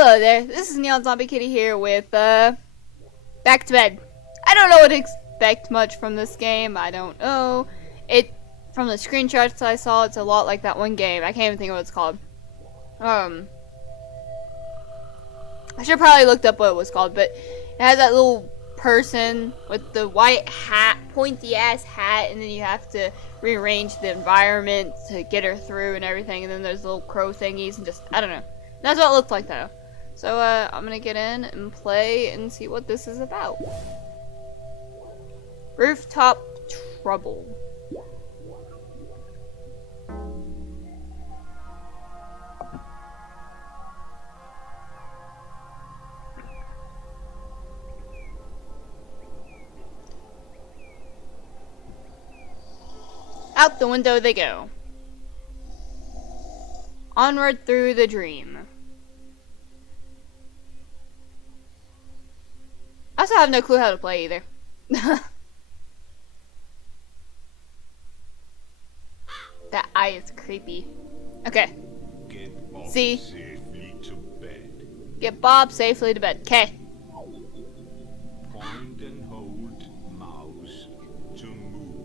Hello there, this is Neon Zombie Kitty here with, Back to Bed. I don't know what to expect much from this game, I don't know. From the screenshots I saw, it's a lot like that one game. I can't even think of what it's called. I should probably looked up what it was called, but it had that little person with the white hat, pointy ass hat, and then you have to rearrange the environment to get her through and everything, and then there's little crow thingies and just, I don't know. That's what it looked like though. So, I'm gonna get in and play and see what this is about. Rooftop Trouble. Out the window they go. Onward through the dream. I also have no clue how to play either. That eye is creepy. Okay. See? Safely to bed. Get Bob safely to bed. Okay. Point and hold mouse to move.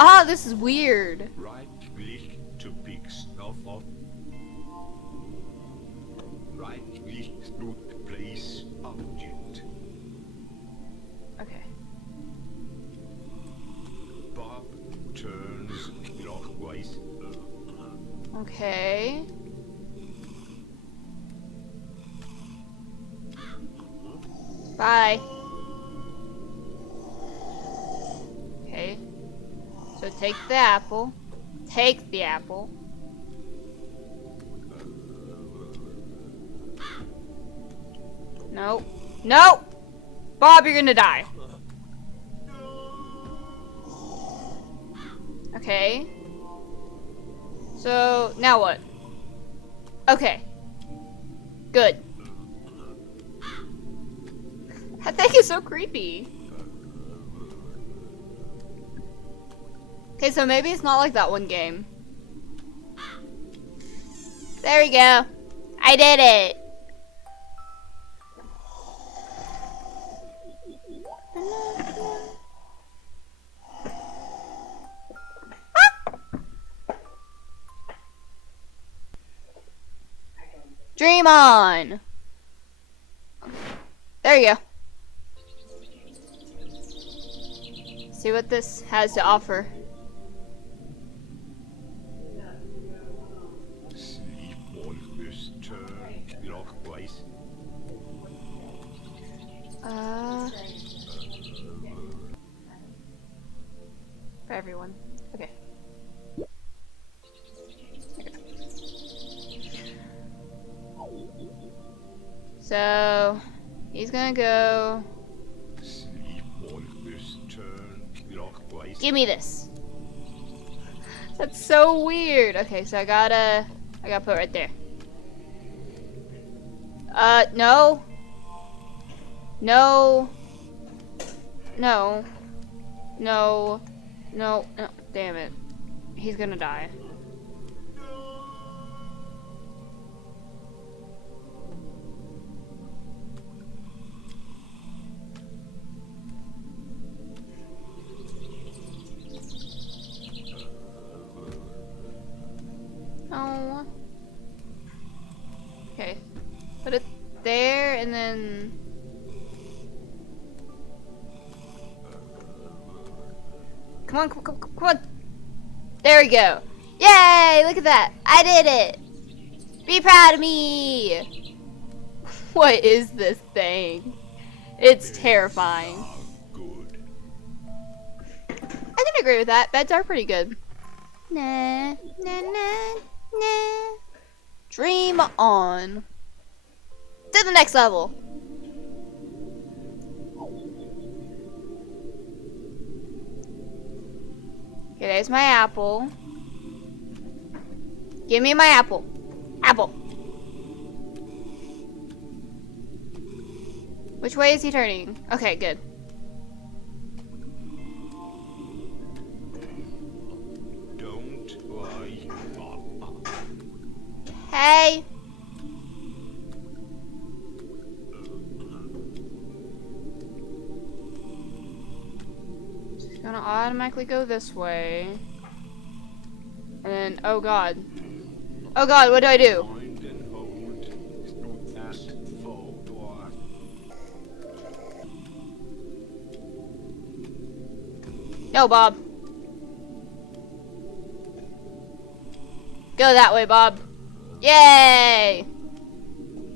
Ah, this is weird. Right click to pick stuff up. Right click to place object. Okay. Bob turns clockwise. Okay. Bye. Okay. So take the apple. Take the apple. No. No! Bob, you're gonna die. Okay. So, now what? Okay. Good. That thing is so creepy. Okay, so maybe it's not like that one game. There we go. I did it. Dream on. There you go. See what this has to offer. Sleepwalkers turn clockwise. For everyone. Okay. So, he's gonna go. Sleepwalkers turn clockwise. Give me this. That's so weird. Okay, so I gotta put it right there. No. No. No. No. No. No. Damn it. He's gonna die. Oh. Okay. Put it there and then. Come on, come on. There we go. Yay! Look at that. I did it. Be proud of me. What is this thing? It's terrifying. Good. I can agree with that. Beds are pretty good. Nah, nah, nah, nah. Dream on. To the next level. Okay, there's my apple. Give me my apple. Apple. Which way is he turning? Okay, good. Don't lie, Papa. Hey. It's gonna automatically go this way. And then, oh god. Oh god, what do I do? Mind and hold through fast foe door. No, Bob. Go that way, Bob. Yay!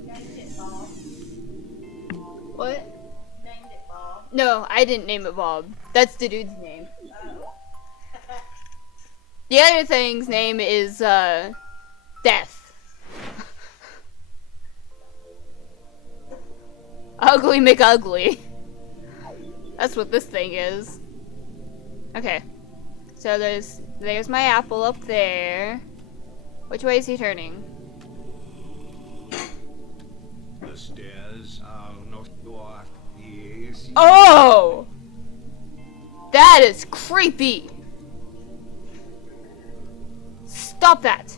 Named it Bob. What? Named it Bob. No, I didn't name it Bob. That's the dude's name. Oh. The other thing's name is, Death. Ugly McUgly. That's what this thing is. Okay. So there's my apple up there. Which way is he turning? The stairs are not door. Yes. Oh! That is creepy! Stop that!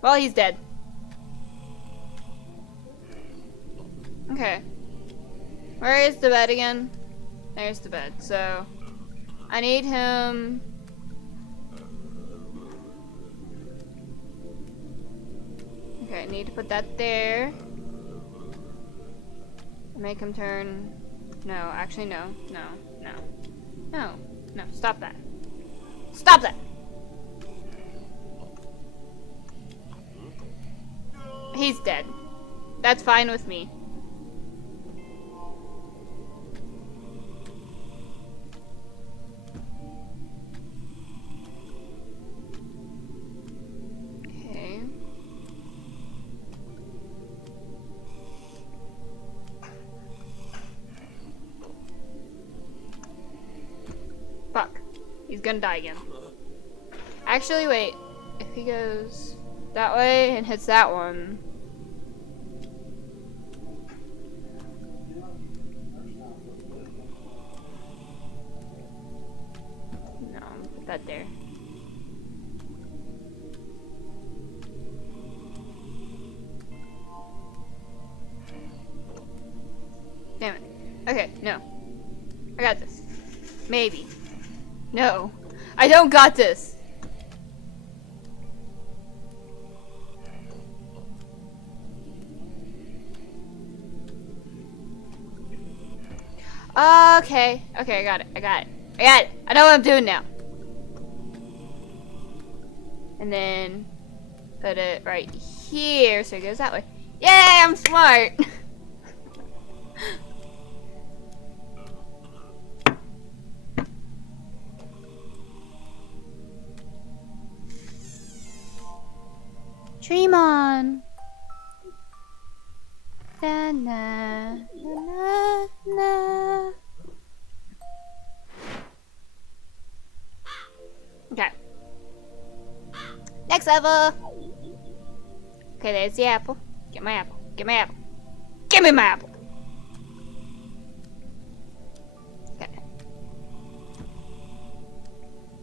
Well, he's dead. Okay. Where is the bed again? There's the bed. So, I need him... Okay, I need to put that there. Make him turn... No, actually no. No. No. No. No, stop that. Stop that! He's dead. That's fine with me. Okay. Fuck. He's gonna die again. Actually, wait. If he goes that way and hits that one. No, put that there. Damn it. Okay, no. I got this. Maybe. No. I don't got this. Okay. Okay, I got it. I got it. I got it. I know what I'm doing now. And then put it right here so it goes that way. Yay, I'm smart. Dream on. Na na na na. Okay. Next level. Okay, there's the apple. Get my apple. Get my apple. Give me my apple. Okay.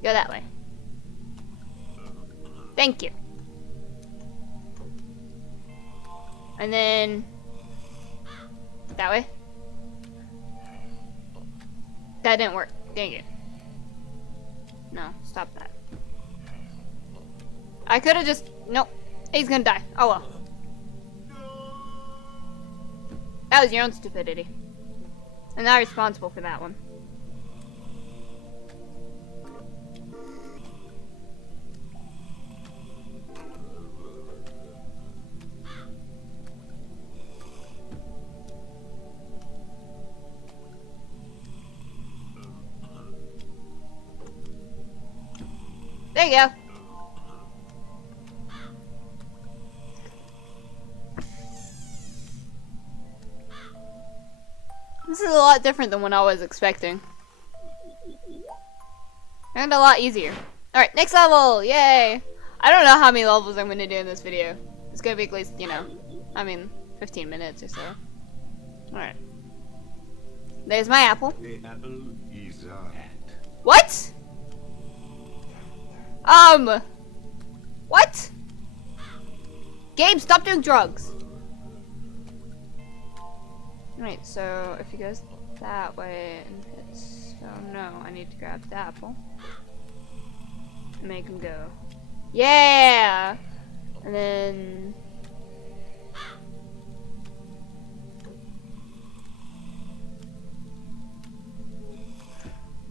Go that way. Thank you. And then that way. That didn't work. Dang it. No, stop that. I could have just... Nope. He's gonna die. Oh well. That was your own stupidity. I'm not responsible for that one. There you go. This is a lot different than what I was expecting. And a lot easier. Alright, next level! Yay! I don't know how many levels I'm gonna do in this video. It's gonna be at least, you know, 15 minutes or so. Alright. There's my apple. The apple is a hat. What? What? Gabe, stop doing drugs. Right, so if he goes that way and hits, oh no, I need to grab the apple. And make him go. Yeah! And then...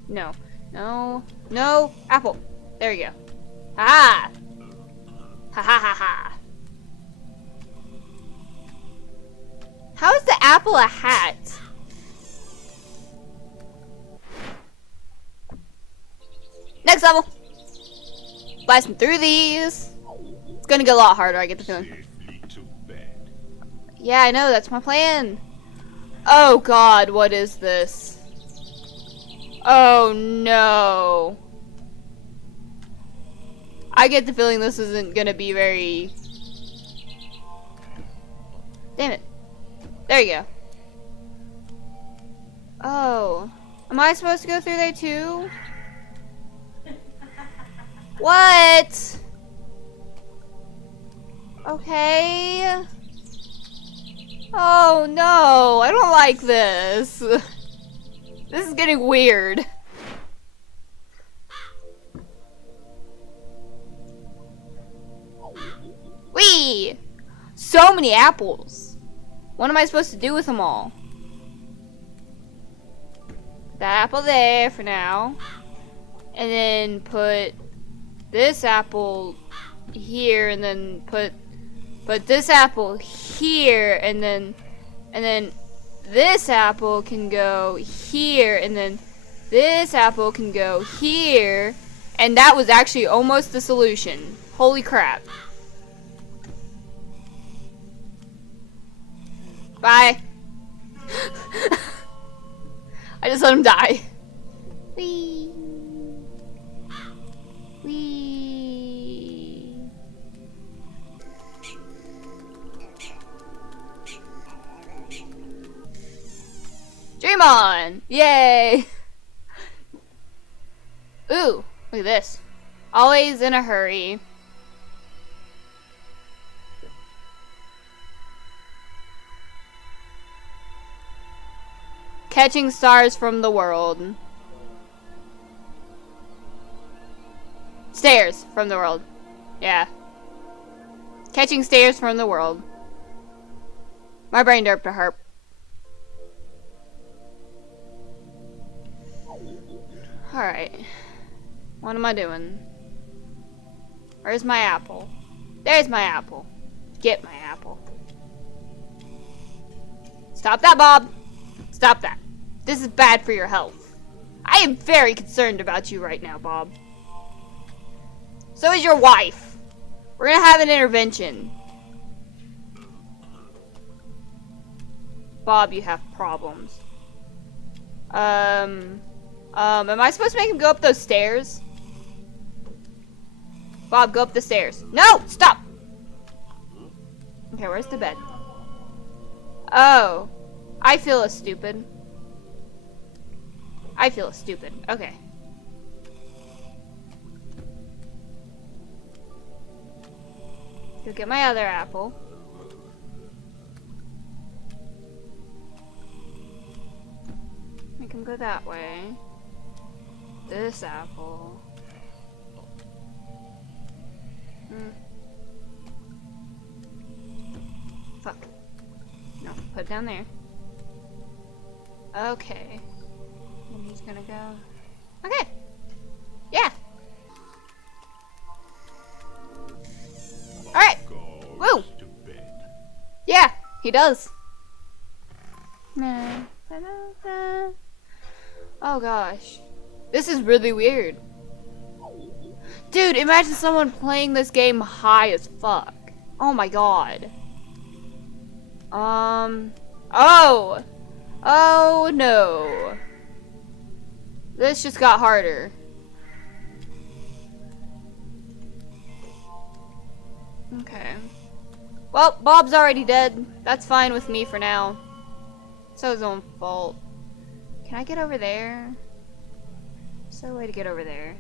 No. No. No! Apple! There you go. Ha! Ha ha ha ha! How is the apple a hat? Next level! Blasting through these. It's gonna get a lot harder, I get the feeling. Safely to bed. Yeah, I know, that's my plan. Oh god, what is this? Oh no. I get the feeling this isn't gonna be very... Damn it. There you go. Oh. Am I supposed to go through there too? What? Okay. Oh no, I don't like this. This is getting weird. Whee! So many apples. What am I supposed to do with them all? Put that apple there for now. And then put this apple here, and then put this apple here, and then this apple can go here, and then this apple can go here, and that was actually almost the solution. Holy crap. Bye. I just let him die. Whee. Whee. Dream on! Yay! Ooh, look at this. Always in a hurry. Catching stars from the world. Stairs from the world. Yeah. Catching stairs from the world. My brain derped a herp. Alright. What am I doing? Where's my apple? There's my apple. Get my apple. Stop that, Bob. Stop that. This is bad for your health. I am very concerned about you right now, Bob. So is your wife. We're gonna have an intervention. Bob, you have problems. Am I supposed to make him go up those stairs? Bob, go up the stairs. No! Stop! Okay, where's the bed? Oh. I feel as stupid. I feel as stupid. Okay. Go get my other apple. Make him go that way. This apple. Fuck. No, put it down there. Okay. And he's gonna go. Okay. Yeah. Alright. Woo. To bed. Yeah, he does. Oh gosh. This is really weird. Dude, imagine someone playing this game high as fuck. Oh my god. Oh! Oh no. This just got harder. Okay. Well, Bob's already dead. That's fine with me for now. It's his own fault. Can I get over there? Is there a way to get over there?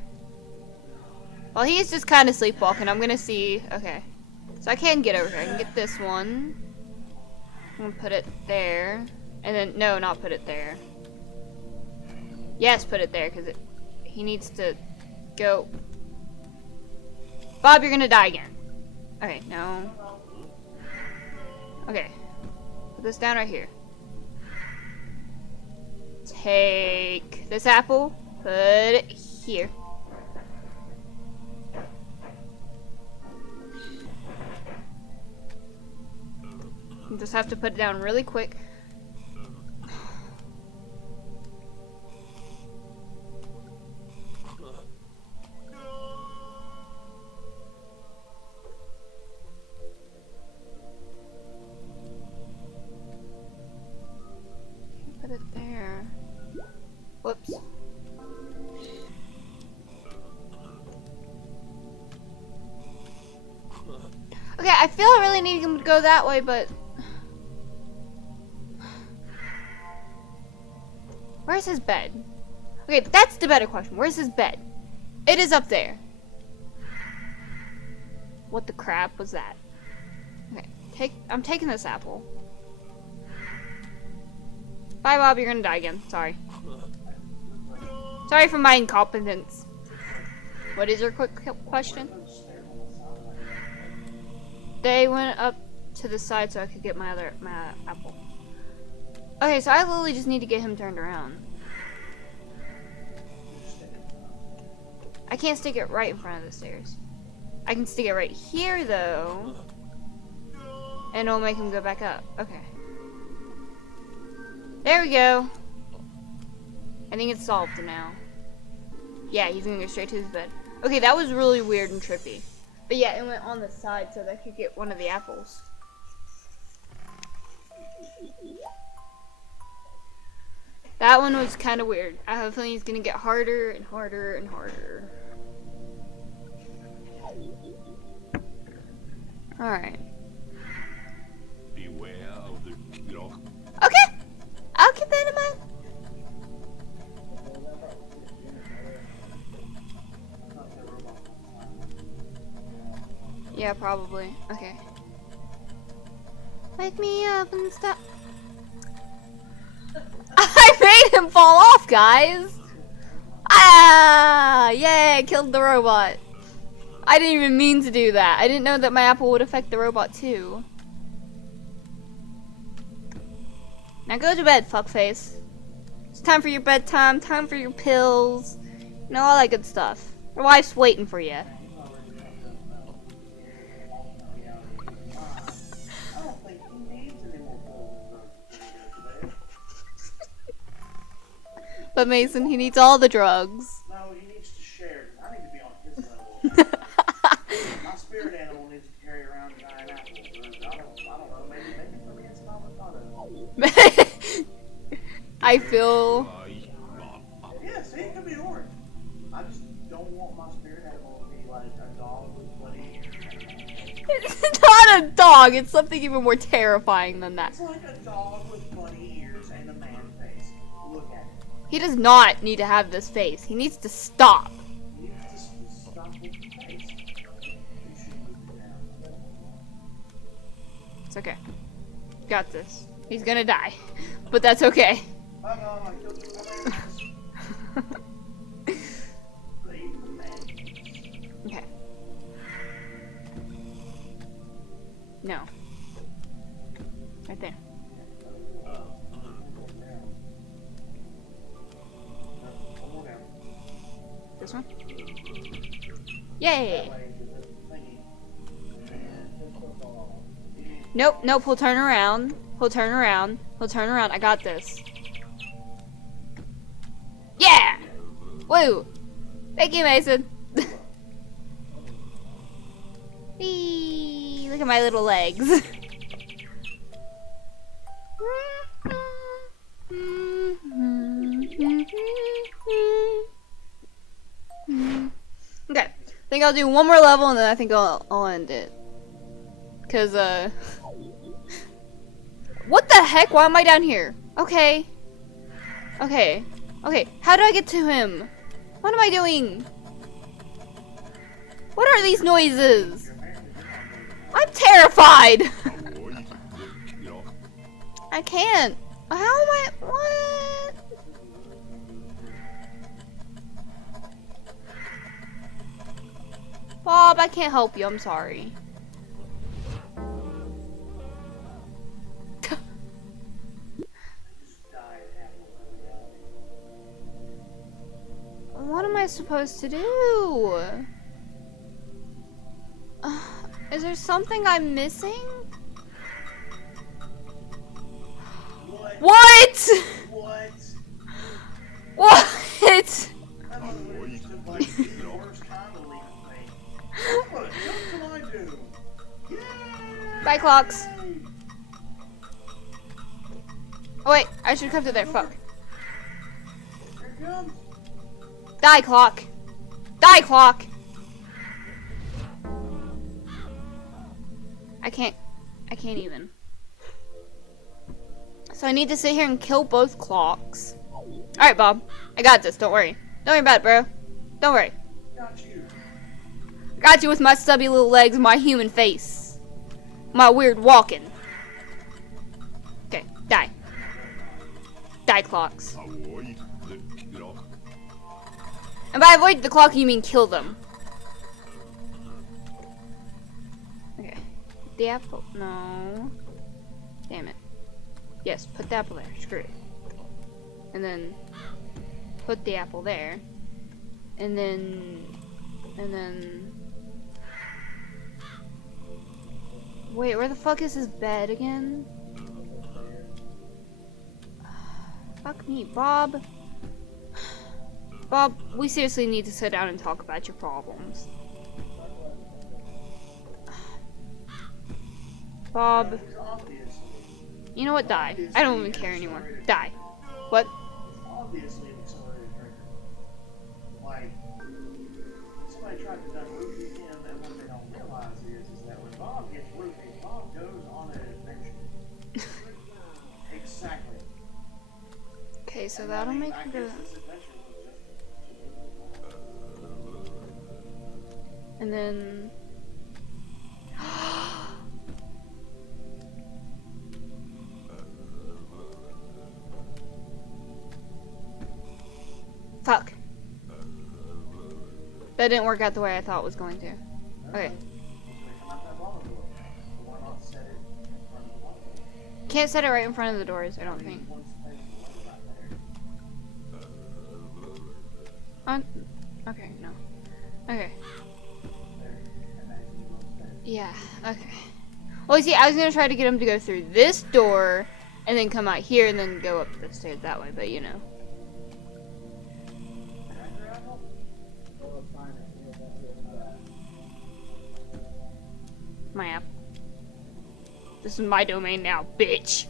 Well, he's just kind of sleepwalking. I'm gonna see. Okay. So I can get over here. I can get this one. I'm gonna put it there. And then, no, not put it there. Yes, put it there, because he needs to go. Bob, you're gonna die again. Okay, no. Okay. Put this down right here. Take this apple, put it here. You just have to put it down really quick. Put it there. Whoops. Okay, I feel I really need him to go that way, but where's his bed? Okay, that's the better question. Where's his bed? It is up there. What the crap was that? Okay, I'm taking this apple. Bye, Bob. You're gonna die again. Sorry. Sorry for my incompetence. What is your quick question? They went up to the side so I could get my apple. Okay, so I literally just need to get him turned around. I can't stick it right in front of the stairs. I can stick it right here though, and it'll make him go back up. Okay. There we go. I think it's solved now. Yeah, he's gonna go straight to his bed. Okay, that was really weird and trippy. But yeah, it went on the side so that I could get one of the apples. That one was kind of weird. I have a feeling he's gonna get harder and harder and harder. Alright. Beware of the Glock. Okay! I'll keep that in mind. Yeah, probably. Okay. Wake me up and stop. I made him fall off, guys! Ah! Yay, I killed the robot. I didn't even mean to do that. I didn't know that my apple would affect the robot too. Now go to bed, fuckface. It's time for your bedtime, time for your pills. You know, all that good stuff. Your wife's waiting for you. But Mason, he needs all the drugs. No, he needs to share. I need to be on his level. My spirit animal needs to carry around a giant apple. I don't know, maybe for me it's not I feel... Yeah, see, it could be orange. I just don't want my spirit animal to be like a dog with bloody ears. It's not a dog, it's something even more terrifying than that. It's like a dog with bloody ears and a man face. Look at it. He does not need to have this face. He needs to stop. You need to stop with the face. You should move it down. It's okay. Got this. He's gonna die. But that's okay. Oh no, I killed you. Okay. No. Right there. This one? Yay! Nope, nope, he'll turn around. He'll turn around. He'll turn around. I got this. Yeah! Woo! Thank you, Mason. Whee! Look at my little legs. Okay, I think I'll do one more level and then I think I'll end it. Cause what the heck? Why am I down here? Okay. Okay. Okay, how do I get to him? What am I doing? What are these noises? I'm terrified. Avoid the drop. I can't. How am I? What? Bob, I can't help you. I'm sorry. Just die at apple reality. What am I supposed to do? Is there something I'm missing? What? What? What? What? That motherfucker just took like the worst kind of leap of faith. What a jump till I do. Yay! Bye, clocks. Oh wait, I should come to there. Fuck. Here it comes. Die, clock. Die, clock. I can't even. So I need to sit here and kill both clocks. Alright, Bob. I got this. Don't worry. Don't worry about it, bro. Don't worry. Got you. Got you with my stubby little legs and my human face. My weird walking. Okay, die. Die, clocks. Avoid the drop. And by avoid the clock, you mean kill them. Okay. The apple. No. Damn it. Yes, put the apple there. Screw it. And then put the apple there. And then. Wait, where the fuck is his bed again? Fuck me, Bob. Bob, we seriously need to sit down and talk about your problems. Bob, It's obvious. you know what? Die. I don't even care anymore. Die. What? Obviously an accelerated drinker. Like, somebody tried to done roofie him, and what they don't realize is that when Bob gets roofied, Bob goes on an adventure. Exactly. Okay, so that'll make I it guess go. this adventure was just And then. Fuck. That didn't work out the way I thought it was going to. Okay. come out that wall door. So why not set it in front of the wall? Can't set it right in front of the doors, I don't think. Once the place is right Okay, no. Okay. there, and then you go upstairs. Yeah, okay. Well, see, I was gonna try to get him to go through this door and then come out here and then go up the stairs that way, but you know. Cracker apple? My app. This is my domain now, bitch.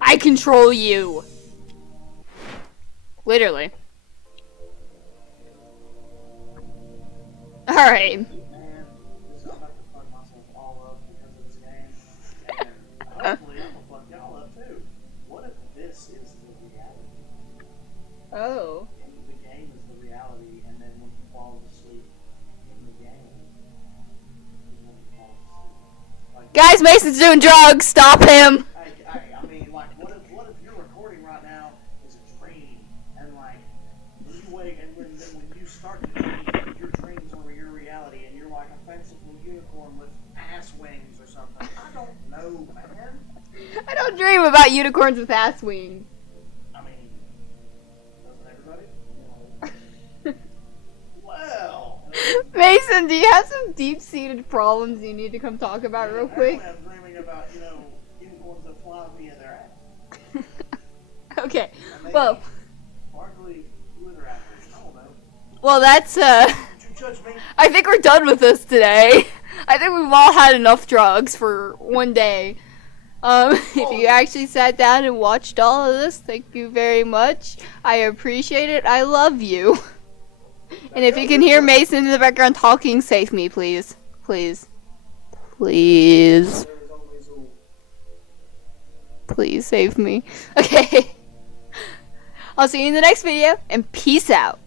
I control you. Literally. Alright. Man, this is about to fuck myself all up because of this game. And hopefully I'm gonna fuck y'all up too. What if this is the reality? Oh. And the game is the reality, and then when you fall asleep in the game, is when you fall asleep. Like, Guys, Mason's doing drugs. Stop him. I mean, like, what if your recording right now is a dream, and like, when you wake, and when you start to dream, your dreams are your reality, and you're like a fanciful unicorn with ass wings or something. I don't know, man. I don't dream about unicorns with ass wings. I mean, doesn't everybody? Well, Mason, do you have some deep-seated problems you need to come talk about real quick? I am dreaming about, unicorns that fly via their ass. Okay. And maybe Well, sparkly glitter apples. I don't know. well, that's Don't you judge me. I think we're done with this today. I think we've all had enough drugs for one day. If you actually sat down and watched all of this, thank you very much. I appreciate it. I love you. And if you can hear Mason in the background talking, save me, please. Please. Please. There is only Zool. Please save me. Okay. I'll see you in the next video, and peace out.